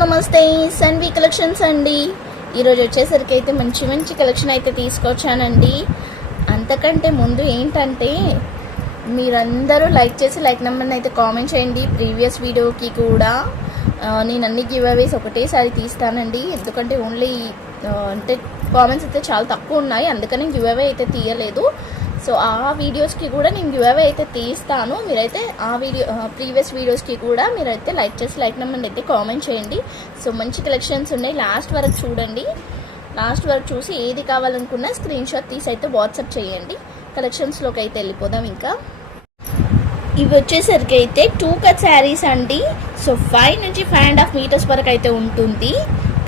నమస్తే సన్వి కలెక్షన్స్ అండి. ఈరోజు వచ్చేసరికి అయితే మంచి మంచి కలెక్షన్ అయితే తీసుకొచ్చానండి. అంతకంటే ముందు ఏంటంటే మీరందరూ లైక్ చేసి లైక్ నెంబర్ని అయితే కామెంట్ చేయండి. ప్రీవియస్ వీడియోకి కూడా నేను అన్ని గివ్ అవేస్ ఒకటేసారి తీస్తానండి. ఎందుకంటే ఓన్లీ అంటే కామెంట్స్ అయితే చాలా తక్కువ ఉన్నాయి, అందుకని గివ్ అవే అయితే తీయలేదు. సో ఆ వీడియోస్కి కూడా నేను గివ్ అవే అయితే తీస్తాను. మీరైతే ఆ ప్రీవియస్ వీడియోస్కి కూడా మీరైతే లైక్ చేసి లైక్ నెంబర్ అయితే కామెంట్ చేయండి. సో మంచి కలెక్షన్స్ ఉన్నాయి, లాస్ట్ వరకు చూడండి. లాస్ట్ వరకు చూసి ఏది కావాలనుకున్నా స్క్రీన్ షాట్ తీసి అయితే వాట్సాప్ చేయండి. కలెక్షన్స్లోకి అయితే వెళ్ళిపోదాం. ఇంకా ఇవి వచ్చేసరికి అయితే 2 కట్ శారీస్ అండి. సో 5 నుంచి 5.5 మీటర్స్ వరకు అయితే ఉంటుంది.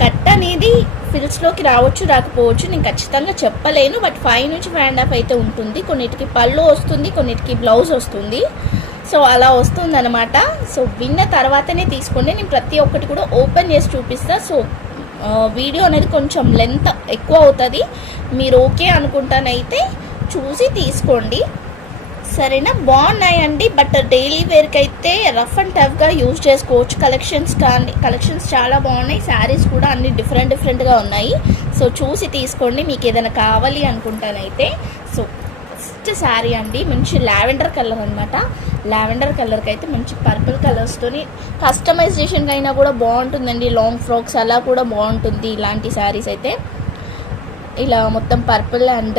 కట్ అనేది ఫిల్స్లోకి రావచ్చు రాకపోవచ్చు, నేను ఖచ్చితంగా చెప్పలేను. బట్ 5 నుంచి 5.5 అయితే ఉంటుంది. కొన్నిటికి పళ్ళు వస్తుంది, కొన్నిటికి బ్లౌజ్ వస్తుంది. సో అలా వస్తుంది అనమాట. సో విన్న తర్వాతనే తీసుకోండి. నేను ప్రతి ఒక్కటి కూడా ఓపెన్ చేసి చూపిస్తా. సో వీడియో అనేది కొంచెం లెంత్ ఎక్కువ అవుతుంది. మీరు ఓకే అనుకుంటానైతే చూసి తీసుకోండి, సరేనా? బాగున్నాయండి. బట్ డైలీ వేర్కి అయితే రఫ్ అండ్ టఫ్గా యూజ్ చేసుకోవచ్చు. కలెక్షన్స్ చాలా బాగున్నాయి. శారీస్ కూడా అన్ని డిఫరెంట్గా ఉన్నాయి. సో చూసి తీసుకోండి మీకు ఏదైనా కావాలి అనుకుంటానైతే. సో ఫస్ట్ శారీ అండి, మంచి లావెండర్ కలర్ అనమాట. లావెండర్ కలర్కి అయితే మంచి పర్పుల్ కలర్స్తోని కస్టమైజేషన్కి అయినా కూడా బాగుంటుందండి. లాంగ్ ఫ్రాక్స్ అలా కూడా బాగుంటుంది ఇలాంటి శారీస్ అయితే. ఇలా మొత్తం పర్పుల్ అండ్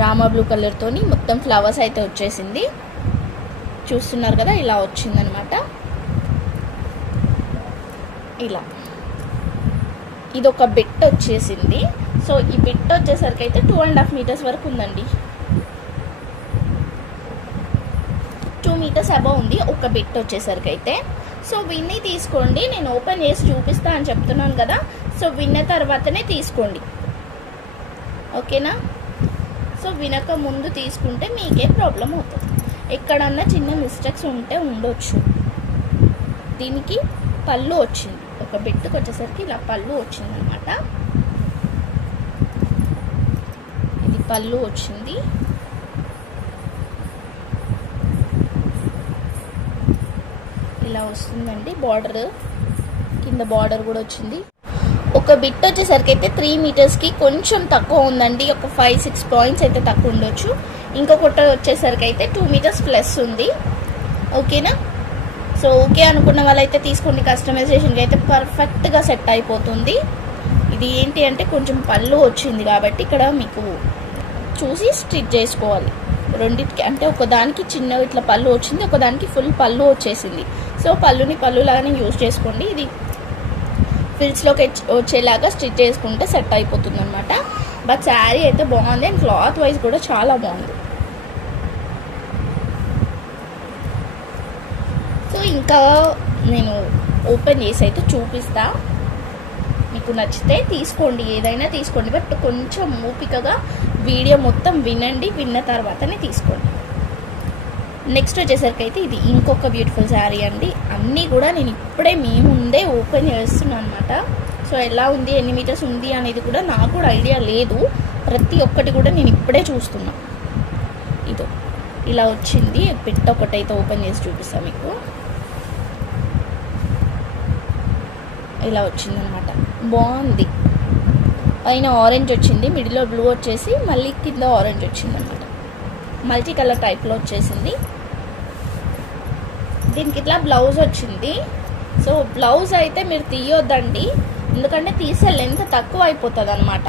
రామా బ్లూ కలర్తోని మొత్తం ఫ్లవర్స్ అయితే వచ్చేసింది. చూస్తున్నారు కదా, ఇలా వచ్చిందనమాట. ఇలా ఇది ఒక బిట్ వచ్చేసింది. సో ఈ బిట్ వచ్చేసరికి అయితే 2.5 మీటర్స్ వరకు ఉందండి. 2 మీటర్స్ అబౌవ్ ఉంది ఒక బిట్ వచ్చేసరికి అయితే. సో విన్ని తీసుకోండి, నేను ఓపెన్ చేసి చూపిస్తా అని చెప్తున్నాను కదా. సో విన్న తర్వాతనే తీసుకోండి, ఓకేనా? సో వినక ముందు తీసుకుంటే మీకే ప్రాబ్లం అవుతుంది. ఎక్కడన్నా చిన్న మిస్టేక్స్ ఉంటే ఉండొచ్చు. దీనికి పళ్ళు వచ్చింది, ఒక బిట్టుకు వచ్చేసరికి ఇలా పళ్ళు వచ్చిందనమాట. ఇది పళ్ళు వచ్చింది. ఇలా వస్తుందండి. బార్డర్ కింద బార్డర్ కూడా వచ్చింది. ఒక బిట్ వచ్చేసరికి అయితే 3 మీటర్స్కి కొంచెం తక్కువ ఉందండి. ఒక 5-6 పాయింట్స్ అయితే తక్కువ ఉండొచ్చు. ఇంకొకటి వచ్చేసరికి అయితే 2 మీటర్స్ ప్లస్ ఉంది, ఓకేనా? సో ఓకే అనుకున్న వాళ్ళైతే తీసుకోండి. కస్టమైజేషన్కి అయితే పర్ఫెక్ట్గా సెట్ అయిపోతుంది. ఇది ఏంటి అంటే కొంచెం పళ్ళు వచ్చింది కాబట్టి ఇక్కడ మీకు చూసి స్టిచ్ చేసుకోవాలి. రెండింటికి అంటే ఒకదానికి చిన్న ఇట్లా పళ్ళు వచ్చింది, ఒకదానికి ఫుల్ పళ్ళు వచ్చేసింది. సో పళ్ళుని పళ్ళులాగానే యూజ్ చేసుకోండి. ఇది ఫిల్స్లోకి వచ్చేలాగా స్టిచ్ చేసుకుంటే సెట్ అయిపోతుంది అనమాట. బట్ శారీ అయితే బాగుంది అండ్ క్లాత్ వైజ్ కూడా చాలా బాగుంది. సో ఇంకా నేను ఓపెన్ చేసి అయితే చూపిస్తా. మీకు నచ్చితే తీసుకోండి, ఏదైనా తీసుకోండి. బట్ కొంచెం ఓపికగా వీడియో మొత్తం వినండి, విన్న తర్వాతనే తీసుకోండి. నెక్స్ట్ వచ్చేసరికి అయితే ఇది ఇంకొక బ్యూటిఫుల్ శారీ అండి. అన్నీ కూడా నేను ఇప్పుడే మీ ముందే ఓపెన్ చేస్తున్నాను అనమాట. సో ఎలా ఉంది, ఎన్ని మీటర్స్ ఉంది అనేది కూడా నాకు కూడా ఐడియా లేదు. ప్రతి ఒక్కటి కూడా నేను ఇప్పుడే చూస్తున్నా. ఇదో ఇలా వచ్చింది. పిట్ట ఒకటైతే ఓపెన్ చేసి చూపిస్తాను మీకు. ఇలా వచ్చిందనమాట, బాగుంది. పైన ఆరెంజ్ వచ్చింది, మిడిల్లో బ్లూ వచ్చేసి మళ్ళీ కింద ఆరెంజ్ వచ్చిందనమాట. మల్టీ కలర్ టైప్లో వచ్చేసింది. దీనికి ఇట్లా బ్లౌజ్ వచ్చింది. సో బ్లౌజ్ అయితే మీరు తీయొద్దండి, ఎందుకంటే తీస్తే లెంత్ తక్కువ అయిపోతుంది అనమాట,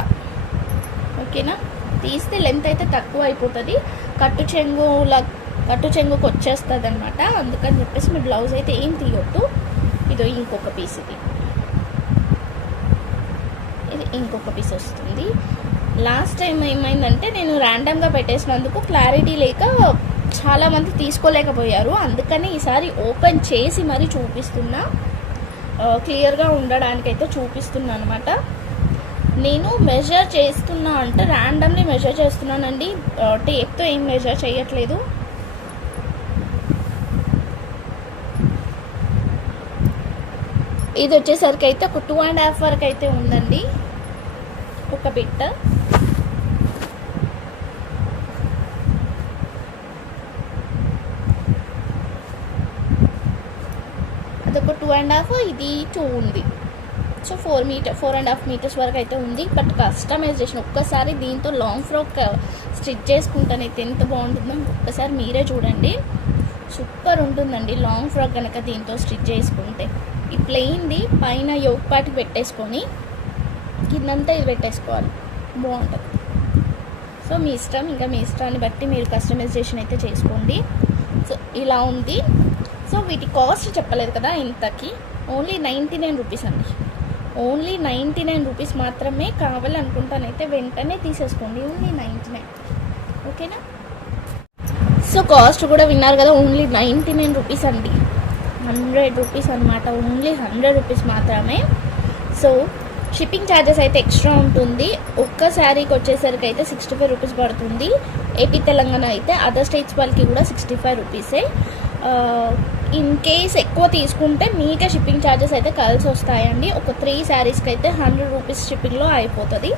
ఓకేనా? తీస్తే లెంత్ అయితే తక్కువ అయిపోతుంది, కట్టు చెంగుకు వచ్చేస్తుంది అనమాట. అందుకని చెప్పేసి మీరు బ్లౌజ్ అయితే ఏం తీయొద్దు. ఇదో ఇంకొక పీస్, ఇది ఇంకొక పీస్ వస్తుంది. లాస్ట్ టైం ఏమైందంటే నేను ర్యాండమ్గా పెట్టేసినందుకు క్లారిటీ లేక చాలామంది తీసుకోలేకపోయారు. అందుకని ఈసారి ఓపెన్ చేసి మరీ చూపిస్తున్నా, క్లియర్గా ఉండడానికైతే చూపిస్తున్నా అనమాట. నేను మెజర్ చేస్తున్నా అంటే ర్యాండమ్లీ మెజర్ చేస్తున్నానండి, టేప్తో ఏం మెజర్ చేయట్లేదు. ఇది వచ్చేసరికి అయితే ఒక 2.5 వరకు అయితే ఉందండి ఒక బిట్. అదొక 2.5, ఇది 2 ఉంది. సో 4.5 మీటర్స్ వరకు అయితే ఉంది. బట్ కస్టమైజేషన్ ఒక్కసారి దీంతో లాంగ్ ఫ్రాక్ స్టిచ్ చేసుకుంటానైతే ఎంత బాగుంటుందో ఒక్కసారి మీరే చూడండి. సూపర్ ఉంటుందండి లాంగ్ ఫ్రాక్ కనుక దీంతో స్టిచ్ చేసుకుంటే. ఈ ప్లెయిన్ది పైన యోక్ పార్ట్కి పెట్టేసుకొని కిందంతా ఇది పెట్టేసుకోవాలి, బాగుంటుంది. సో మీ ఇష్టం, ఇంకా మీ ఇష్టాన్ని బట్టి మీరు కస్టమైజేషన్ అయితే చేసుకోండి. సో ఇలా ఉంది. సో వీటి కాస్ట్ చెప్పలేదు కదా ఇంతకి, ఓన్లీ 99 రూపీస్ అండి. ఓన్లీ 99 రూపీస్ మాత్రమే. కావాలనుకుంటానైతే వెంటనే తీసేసుకోండి, ఓన్లీ 99. ఓకేనా? సో కాస్ట్ కూడా విన్నారు కదా, ఓన్లీ 99 రూపీస్ అండి. 100 రూపీస్ అనమాట, ఓన్లీ 100 రూపీస్ మాత్రమే. సో షిప్పింగ్ ఛార్జెస్ అయితే ఎక్స్ట్రా ఉంటుంది. ఒక్క శారీకి వచ్చేసరికి అయితే 65 రూపీస్ పడుతుంది. ఏపీ తెలంగాణ అయితే, అదర్ స్టేట్స్ వాళ్ళకి కూడా 65 రూపీసే. ఇన్ కేస్ ఎక్కువ తీసుకుంటే మీకే షిప్పింగ్ ఛార్జెస్ అయితే కలిసి వస్తాయండి. ఒక 3 శారీస్కి అయితే 100 రూపీస్ షిప్పింగ్లో అయిపోతుంది.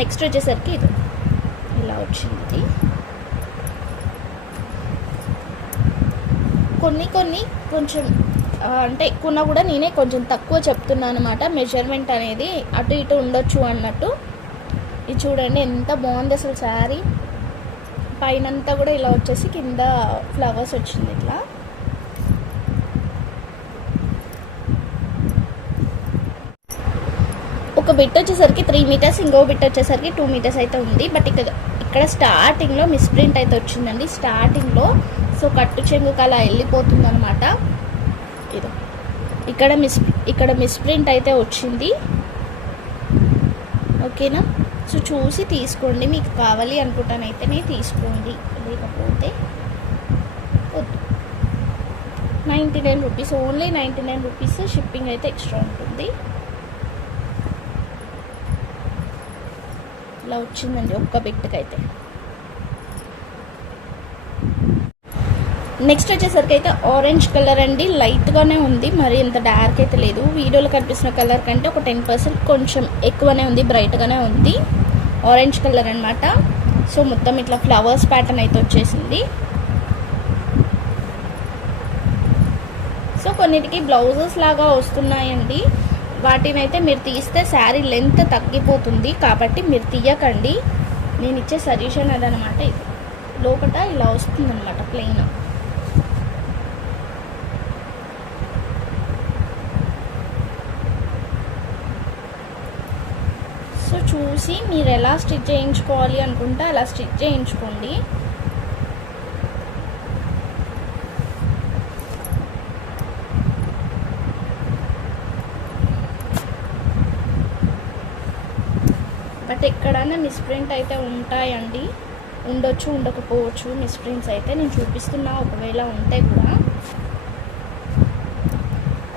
నెక్స్ట్ వచ్చేసరికి ఇది ఇలా వచ్చింది. కొన్ని కొంచెం అంటే ఎక్కువన్నా కూడా నేనే కొంచెం తక్కువ చెప్తున్నాను అనమాట. మెజర్మెంట్ అనేది అటు ఇటు ఉండొచ్చు అన్నట్టు. ఇది చూడండి ఎంత బాగుంది అసలు శారీ. పైనంతా కూడా ఇలా వచ్చేసి కింద ఫ్లవర్స్ వచ్చింది ఇట్లా. ఒక బిట్ వచ్చేసరికి 3 మీటర్స్, ఇంకో బిట్ వచ్చేసరికి 2 మీటర్స్ అయితే ఉంది. బట్ ఇక్కడ స్టార్టింగ్లో మిస్ప్రింట్ అయితే వచ్చిందండి స్టార్టింగ్లో. సో కట్టు చెంగుకు అలా వెళ్ళిపోతుంది అనమాట. ఇది ఇక్కడ మిస్ప్రింట్ అయితే వచ్చింది. ఓకేనా? సో చూసి తీసుకోండి, మీకు కావాలి అనుకుంటానైతేనే తీసుకోండి, లేకపోతే వద్దు. 99 రూపీస్, ఓన్లీ 99 రూపీస్. షిప్పింగ్ అయితే ఎక్స్ట్రా ఉంటుంది. ఇలా వచ్చిందండి ఒక్క బిట్కి అయితే. నెక్స్ట్ వచ్చేసరికి అయితే ఆరెంజ్ కలర్ అండి. లైట్గానే ఉంది, మరి ఇంత డార్క్ అయితే లేదు. వీడియోలో కనిపిస్తున్న కలర్ కంటే ఒక 10% కొంచెం ఎక్కువనే ఉంది, బ్రైట్గానే ఉంది. ఆరెంజ్ కలర్ అనమాట. సో మొత్తం ఇట్లా ఫ్లవర్స్ ప్యాటర్న్ అయితే వచ్చేసింది. సో కొన్నిటికి బ్లౌజెస్ లాగా వస్తున్నాయండి. వాటిని అయితే మీరు తీస్తే శారీ లెంత్ తగ్గిపోతుంది, కాబట్టి మీరు తీయకండి. నేను ఇచ్చే సజెషన్ అదనమాట. ఇది లోపల ఇలా వస్తుంది అనమాట ప్లెయిన్. సో చూసి మీరు ఎలా స్టిచ్ చేయించుకోవాలి అనుకుంటే అలా స్టిచ్ చేయించుకోండి. బట్ ఎక్కడైనా మిస్ప్రింట్ అయితే ఉంటాయండి, ఉండొచ్చు ఉండకపోవచ్చు. మిస్ప్రింట్స్ అయితే నేను చూపిస్తున్నా, ఒకవేళ ఉంటే కూడా.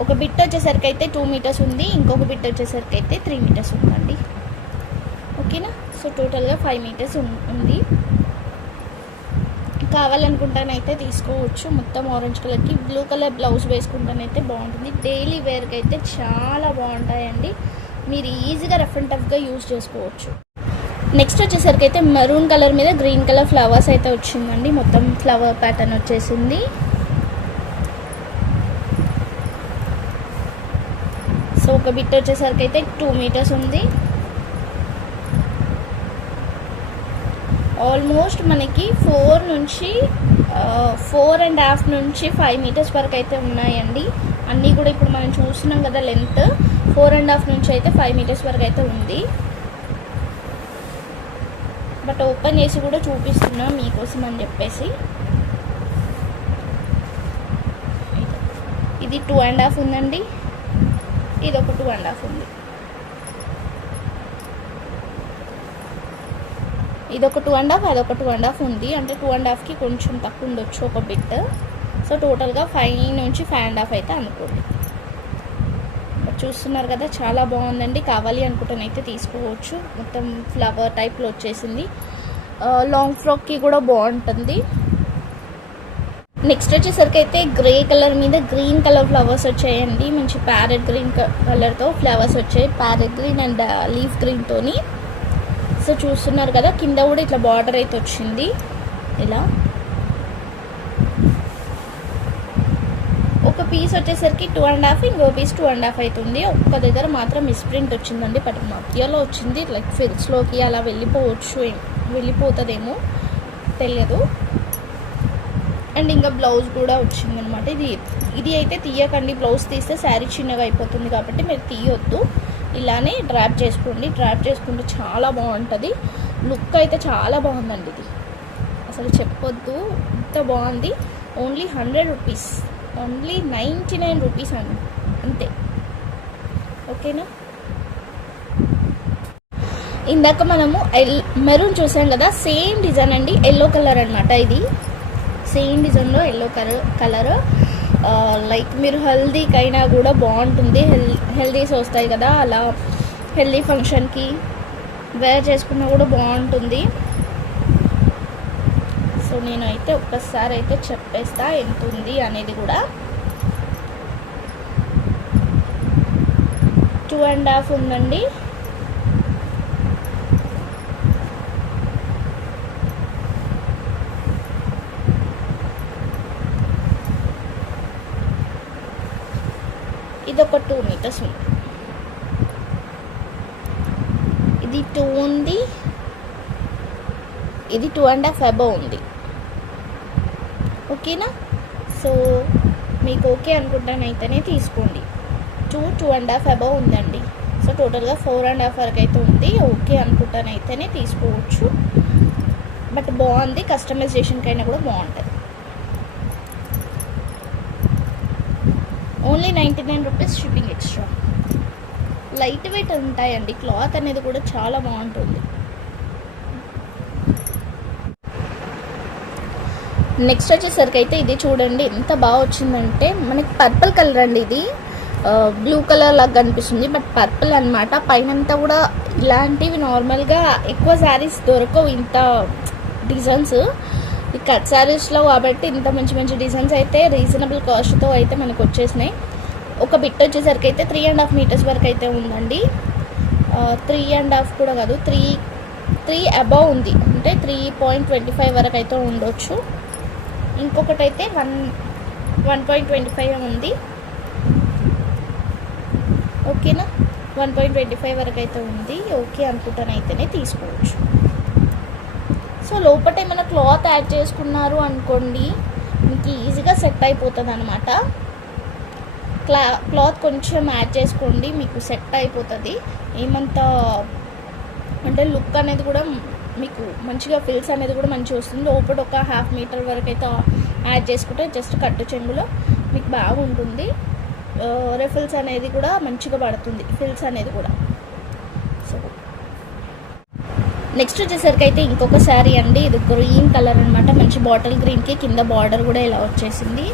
ఒక బిట్ వచ్చేసరికి అయితే 2 మీటర్స్ ఉంది, ఇంకొక బిట్ వచ్చేసరికి అయితే 3 మీటర్స్ ఉందండి. ఓకేనా? సో టోటల్గా 5 మీటర్స్ ఉంది. కావాలనుకుంటానైతే తీసుకోవచ్చు. మొత్తం ఆరెంజ్ కలర్కి బ్లూ కలర్ బ్లౌజ్ వేసుకుంటానైతే బాగుంటుంది. డైలీ వేర్కి అయితే చాలా బాగుంటాయండి. మీరు ఈజీగా రఫ్ అండ్ టఫ్గా యూజ్ చేసుకోవచ్చు. నెక్స్ట్ వచ్చేసరికి అయితే మెరూన్ కలర్ మీద గ్రీన్ కలర్ ఫ్లవర్స్ అయితే వచ్చిందండి. మొత్తం ఫ్లవర్ ప్యాటర్న్ వచ్చేసింది. సో ఒక బిట్ వచ్చేసరికి అయితే 2 మీటర్స్ ఉంది. ఆల్మోస్ట్ మనకి 4.5 నుంచి 5 మీటర్స్ వరకు అయితే ఉన్నాయండి. అన్నీ కూడా ఇప్పుడు మనం చూస్తున్నాం కదా, లెంత్ 4.5 నుంచి అయితే 5 మీటర్స్ వరకు అయితే ఉంది. బట్ ఓపెన్ చేసి కూడా చూపిస్తున్నా మీకోసం అని చెప్పేసి. ఇది 2.5 ఉందండి, ఇది ఒక 2.5 ఉంది. ఇది ఒక 2.5, అదొక 2.5 ఉంది. అంటే 2.5కి కొంచెం తక్కువ ఉండొచ్చు ఒక బిట్. సో టోటల్గా 5 నుంచి 5.5 అయితే అనుకోండి. చూస్తున్నారు కదా, చాలా బాగుందండి. కావాలి అనుకుంటానైతే తీసుకోవచ్చు. మొత్తం ఫ్లవర్ టైప్లో వచ్చేసింది. లాంగ్ ఫ్రాక్కి కూడా బాగుంటుంది. నెక్స్ట్ వచ్చేసరికి అయితే గ్రే కలర్ మీద గ్రీన్ కలర్ ఫ్లవర్స్ వచ్చాయండి. మంచి ప్యారెట్ గ్రీన్ కలర్తో ఫ్లవర్స్ వచ్చాయి, ప్యారెట్ గ్రీన్ అండ్ లీఫ్ గ్రీన్తోని. సో చూస్తున్నారు కదా, కింద కూడా ఇట్లా బార్డర్ అయితే వచ్చింది. ఇలా ఒక పీస్ వచ్చేసరికి 2.5, ఇంకో పీస్ 2.5 అవుతుంది. ఒక్క దగ్గర మాత్రం మిస్ప్రింట్ వచ్చిందండి, బట్ మధ్యలో వచ్చింది. లైక్ ఫిల్స్లోకి అలా వెళ్ళిపోతుందేమో తెలియదు. అండ్ ఇంకా బ్లౌజ్ కూడా వచ్చిందనమాట. ఇది అయితే తీయకండి, బ్లౌజ్ తీస్తే శారీ చిన్నగా అయిపోతుంది కాబట్టి మీరు తీయొద్దు. ఇలానే డ్రాప్ చేసుకోండి. డ్రాప్ చేసుకుంటే చాలా బాగుంటుంది. లుక్ అయితే చాలా బాగుందండి. ఇది అసలు చెప్పొద్దు, ఇంత బాగుంది. ఓన్లీ 100 రూపీస్, ఓన్లీ 99 రూపీస్ అంతే. ఓకేనా. ఇందాక మనము మెరూన్ చూసాం కదా, సేమ్ డిజైన్ అండి, ఎల్లో కలర్ అనమాట. ఇది సేమ్ డిజైన్లో ఎల్లో కలర్. లైక్ మీరు హల్దీకైనా కూడా బాగుంటుంది. హెల్దీస్ వస్తాయి కదా, అలా హెల్దీ ఫంక్షన్కి వేర్ చేసుకున్నా కూడా బాగుంటుంది. సో నేనైతే ఒక్కసారి అయితే చెప్పేస్తా ఎంత ఉంది అనేది కూడా. 2.5 ఉందండి. ఇది ఒక 2 మీటర్స్ ఉంది. ఇది 2 ఉంది, ఇది 2.5 అబవ్ ఉంది. ఓకేనా. సో మీకు ఓకే అనుకుంటానైతేనే తీసుకోండి. 2.5 అబవ్ ఉందండి. సో టోటల్గా 4.5 వరకు అయితే ఉంది. ఓకే అనుకుంటానైతేనే తీసుకోవచ్చు. బట్ బాగుంది, కస్టమైజేషన్కైనా కూడా బాగుంటుంది. Only 99 rupees, shipping extra. Light weight ఉంటాయండి, క్లాత్ అనేది కూడా చాలా బాగుంటుంది. నెక్స్ట్ వచ్చేసరికి అయితే ఇది చూడండి ఎంత బాగా వచ్చిందంటే, మనకి పర్పుల్ కలర్ అండి. ఇది బ్లూ కలర్ లాగా కనిపిస్తుంది, బట్ పర్పుల్ అనమాట. పైనంతా కూడా ఇలాంటివి నార్మల్గా ఎక్కువ శారీస్ దొరకవు, ఇంత డిజైన్స్. ఈ కట్ శారీస్లో కాబట్టి ఇంత మంచి మంచి డిజైన్స్ అయితే రీజనబుల్ కాస్ట్తో అయితే మనకు వచ్చేసినాయి. ఒక బిట్ వచ్చేసరికి అయితే 3.5 మీటర్స్ వరకు అయితే ఉందండి. 3.5 కూడా కాదు, 3 అబవ్ ఉంది, అంటే 3.25 వరకు అయితే ఉండొచ్చు. ఇంకొకటి అయితే 1.25 ఉంది. ఓకేనా. 1.25 వరకు అయితే ఉంది. ఓకే అనుకుంటానైతేనే తీసుకోవచ్చు. సో లోపల ఏమైనా క్లాత్ యాడ్ చేసుకున్నారు అనుకోండి, మీకు ఈజీగా సెట్ అయిపోతుంది అనమాట. క్లాత్ కొంచెం యాడ్ చేసుకోండి, మీకు సెట్ అయిపోతుంది. ఏమంతా అంటే లుక్ అనేది కూడా మీకు మంచిగా ఫిల్స్ అనేది కూడా మంచిగా వస్తుంది. లోపల ఒక 1/2 మీటర్ వరకు అయితే యాడ్ చేసుకుంటే జస్ట్ కట్టు చెంగులో మీకు బాగుంటుంది. రిఫిల్స్ అనేది కూడా మంచిగా పడుతుంది, ఫిల్స్ అనేది కూడా. సో నెక్స్ట్ వచ్చేసరికి అయితే ఇంకొక శారీ అండి. ఇది గ్రీన్ కలర్ అనమాట, మంచి బాటిల్ గ్రీన్కి కింద బార్డర్ కూడా ఇలా వచ్చేసింది.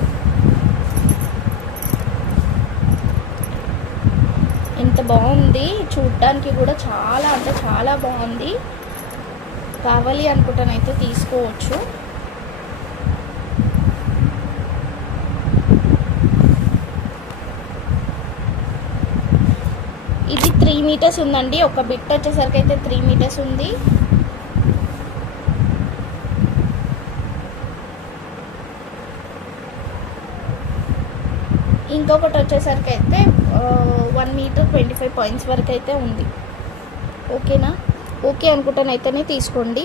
ఎంత బాగుంది చూడటానికి కూడా, చాలా అంటే చాలా బాగుంది. కావాలి అనుకుంటానైతే తీసుకోవచ్చు. ఇది 3 మీటర్స్ ఉందండి. ఒక బిట్ వచ్చేసరికి అయితే 3 మీటర్స్ ఉంది. ఇంకొకటి వచ్చేసరికి అయితే 1 మీటర్ 25 పాయింట్స్ వరకు అయితే ఉంది. ఓకేనా. ఓకే అనుకుంటానైతేనే తీసుకోండి.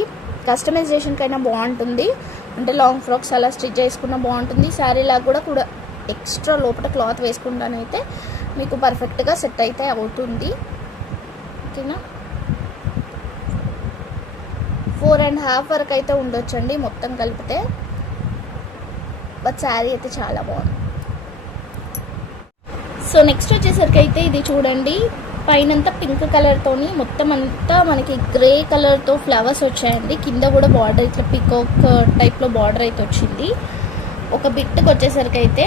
కస్టమైజేషన్కైనా బాగుంటుంది, అంటే లాంగ్ ఫ్రాక్స్ అలా స్టిచ్ చేసుకున్న బాగుంటుంది. శారీ లాగా కూడా ఎక్స్ట్రా లోపల క్లాత్ వేసుకుంటానైతే మీకు పర్ఫెక్ట్గా సెట్ అయితే అవుతుంది. ఓకేనా. 4.5 వరకు అయితే ఉండొచ్చండి మొత్తం కలిపితే. బట్ శారీ అయితే చాలా బాగుంది. సో నెక్స్ట్ వచ్చేసరికి అయితే ఇది చూడండి, పైనంతా పింక్ కలర్తోని మొత్తం అంతా మనకి గ్రే కలర్తో ఫ్లవర్స్ వచ్చాయండి. కింద కూడా బార్డర్ ఇట్లా పికాక్ టైప్లో బార్డర్ అయితే వచ్చింది. ఒక బిట్కి వచ్చేసరికి అయితే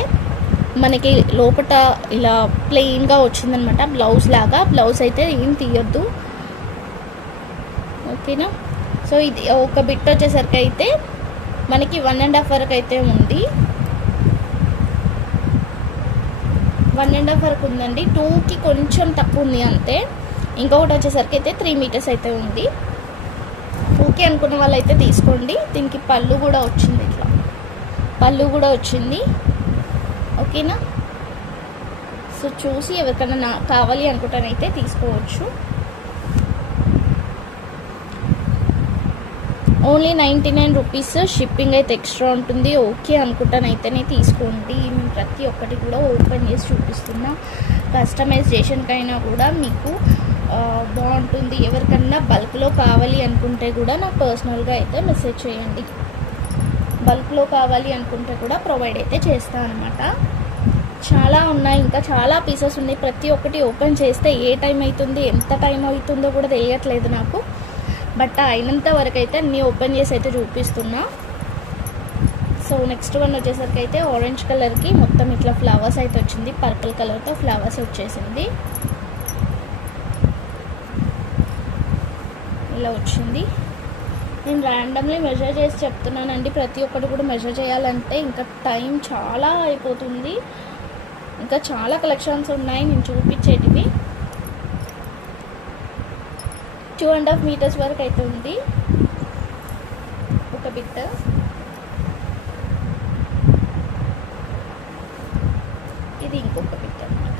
మనకి లోపట ఇలా ప్లెయిన్గా వచ్చిందనమాట, బ్లౌజ్ లాగా. బ్లౌజ్ అయితే ఏం తీయొద్దు. ఓకేనా. సో ఇది ఒక బిట్ వచ్చేసరికి అయితే మనకి 1.5 వరకు అయితే ఉంది. 1.5 వరకు ఉందండి. 2కి కొంచెం తక్కువ ఉంది అంతే. ఇంకొకటి వచ్చేసరికి అయితే 3 మీటర్స్ అయితే ఉంది. ఓకే అనుకున్న వాళ్ళు అయితే తీసుకోండి. దీనికి పళ్ళు కూడా వచ్చింది, ఇట్లా పళ్ళు కూడా వచ్చింది. ఓకేనా. సో చూసి ఎవరికైనా కావాలి అనుకుంటానైతే తీసుకోవచ్చు. Only 99 rupees. షిప్పింగ్ అయితే ఎక్స్ట్రా ఉంటుంది. ఓకే అనుకుంటానైతేనే తీసుకోండి. మేము ప్రతి ఒక్కటి కూడా ఓపెన్ చేసి చూపిస్తున్నా. కస్టమైజేషన్కైనా కూడా మీకు బాగుంటుంది. ఎవరికన్నా బల్క్లో కావాలి అనుకుంటే కూడా నాకు పర్సనల్గా అయితే మెసేజ్ చేయండి. బల్క్లో కావాలి అనుకుంటే కూడా ప్రొవైడ్ అయితే చేస్తాను అనమాట. చాలా ఉన్నాయి, ఇంకా చాలా పీసెస్ ఉన్నాయి. ప్రతి ఒక్కటి ఓపెన్ చేస్తే ఏ టైం అవుతుంది, ఎంత టైం అవుతుందో కూడా తెలియట్లేదు నాకు. బట్ అయినంత వరకు అయితే అన్నీ ఓపెన్ చేసి అయితే చూపిస్తున్నా. సో నెక్స్ట్ వన్ వచ్చేసరికి అయితే ఆరెంజ్ కలర్కి మొత్తం ఇట్లా ఫ్లవర్స్ అయితే వచ్చింది. పర్పుల్ కలర్తో ఫ్లవర్స్ వచ్చేసింది. ఇలా వచ్చింది. నేను ర్యాండమ్లీ మెజర్ చేసి చెప్తున్నానండి. ప్రతి ఒక్కటి కూడా మెజర్ చేయాలంటే ఇంకా టైం చాలా అయిపోతుంది. ఇంకా చాలా కలెక్షన్స్ ఉన్నాయి నేను చూపించేటివి. 2.5 మీటర్స్ వరకు అయితే ఉంది ఒక బిట్. ఇది ఇంకొక బిట్ అనమాట.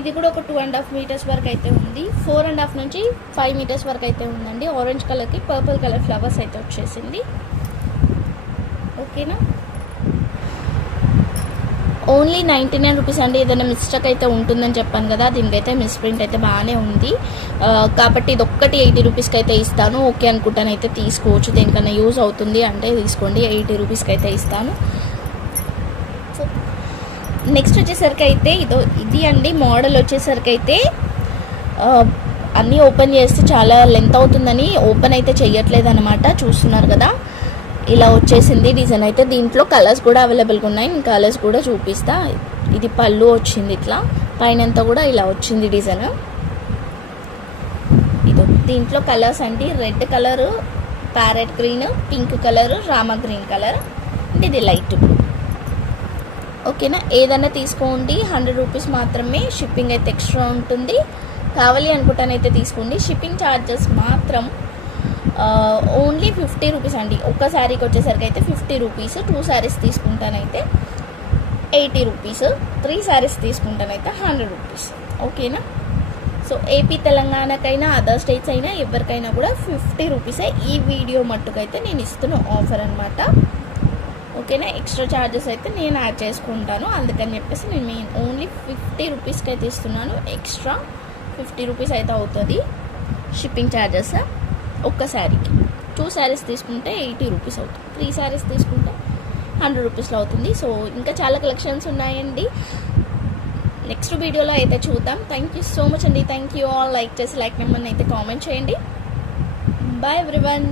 ఇది కూడా ఒక 2.5 మీటర్స్ వరకు అయితే ఉంది. 4.5 నుంచి 5 మీటర్స్ వరకు అయితే ఉందండి. ఆరెంజ్ కలర్కి పర్పుల్ కలర్ ఫ్లవర్స్ అయితే వచ్చేసింది. ఓకేనా, ఓన్లీ 99 రూపీస్ అండి. ఏదైనా మిస్టేక్ అయితే ఉంటుందని చెప్పాను కదా, దీనికైతే మిస్ప్రింట్ అయితే బాగానే ఉంది. కాబట్టి ఇది ఒక్కటి 80 రూపీస్కి అయితే ఇస్తాను. ఓకే అనుకుంటాను అయితే తీసుకోవచ్చు. దేనికన్నా యూజ్ అవుతుంది అంటే తీసుకోండి. 80 రూపీస్కి అయితే ఇస్తాను. సో నెక్స్ట్ వచ్చేసరికి అయితే ఇది అండి మోడల్ వచ్చేసరికి అయితే అన్నీ ఓపెన్ చేస్తే చాలా లెంత్ అవుతుందని ఓపెన్ అయితే చెయ్యట్లేదు అనమాట. చూస్తున్నారు కదా, ఇలా వచ్చేసింది డిజైన్ అయితే. దీంట్లో కలర్స్ కూడా అవైలబుల్గా ఉన్నాయి. నేను కలర్స్ కూడా చూపిస్తా. ఇది పళ్ళు వచ్చింది, ఇట్లా పైనంతా కూడా ఇలా వచ్చింది డిజైన్. ఇది దీంట్లో కలర్స్ అండి, red colour, parrot green, pink colour, Rama green colour, అంటే ఇది లైట్ బ్లూ. ఓకేనా, ఏదైనా తీసుకోండి. 100 రూపీస్ మాత్రమే. షిప్పింగ్ అయితే ఎక్స్ట్రా ఉంటుంది. కావాలి అనుకుంటానైతే తీసుకోండి. షిప్పింగ్ ఛార్జెస్ మాత్రం ఓన్లీ 50 రూపీస్ అండి. ఒక శారీకి వచ్చేసరికి అయితే 50 రూపీస్. 2 శారీస్ తీసుకుంటానైతే 80 రూపీస్. 3 శారీస్ తీసుకుంటానైతే 100 రూపీస్. ఓకేనా, సో ఏపీ తెలంగాణకైనా అదర్ స్టేట్స్ అయినా ఎవరికైనా కూడా 50 రూపీసే ఈ వీడియో మట్టుకైతే నేను ఇస్తున్న ఆఫర్ అనమాట. ఓకేనా, ఎక్స్ట్రా ఛార్జెస్ అయితే నేను యాడ్ చేసుకుంటాను. అందుకని చెప్పేసి నేను ఓన్లీ 50 రూపీస్కి అయితే ఇస్తున్నాను. ఎక్స్ట్రా 50 రూపీస్ అయితే అవుతుంది షిప్పింగ్ ఛార్జెస్ ఒక్క శారీకి. 2 శారీస్ తీసుకుంటే 80 రూపీస్ అవుతుంది. 3 శారీస్ తీసుకుంటే 100 రూపీస్లో అవుతుంది. సో ఇంకా చాలా కలెక్షన్స్ ఉన్నాయండి. నెక్స్ట్ వీడియోలో అయితే చూద్దాం. థ్యాంక్ యూ సో మచ్ అండి. Thank you all. లైక్ చేసి లైక్ నెంబర్ని అయితే కామెంట్ చేయండి. Bye everyone.